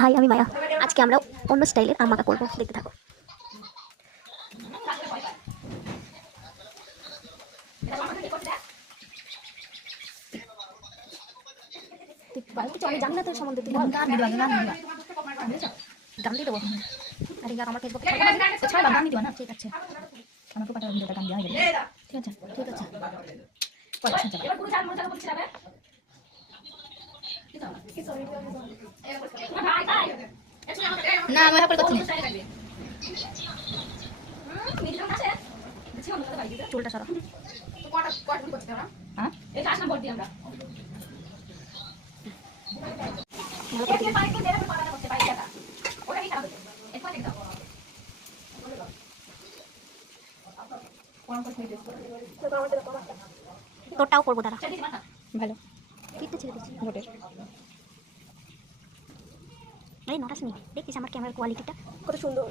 High, আমি মায়া। আজকে আমরা অন্য স্টাইলের আম মাখা করবো, দেখতে থাকো। আমি জানি না তোর সম্বন্ধে, তুই গান দিয়ে দেবো। আরে ইয়ার, আমার ফেসবুকে গান দিয়ে দেবো না। ঠিক আছে, আমার খুব একটা ভিডিওটা গান দেওয়া হয়ে গেছে। ঠিক আছে, ঠিক আছে। না, আমি হাপড় করছি চুলটা সরা। হ্যাঁ, তোরটাও করবো, দাঁড়া। ভালো, ফিরতে ছেড়ে দিচ্ছি ভোটের। এই 9 মিনিট দেখছিস আমার ক্যামেরার কোয়ালিটিটা কত সুন্দর।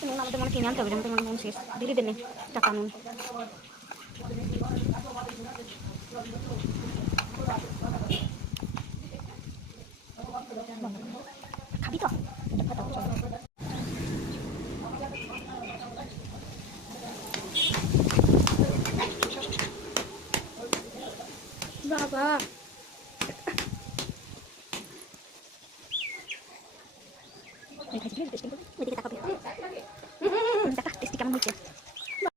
নুন আমাদের মনে কিনে আনতে হবে, আমাদের মনে নুন শেষ। দিদি দেন টাকা নুন। খাবি তো বাবা। এদিকে তাকাবে, দেখা টেস্টি কেমন হয়েছে।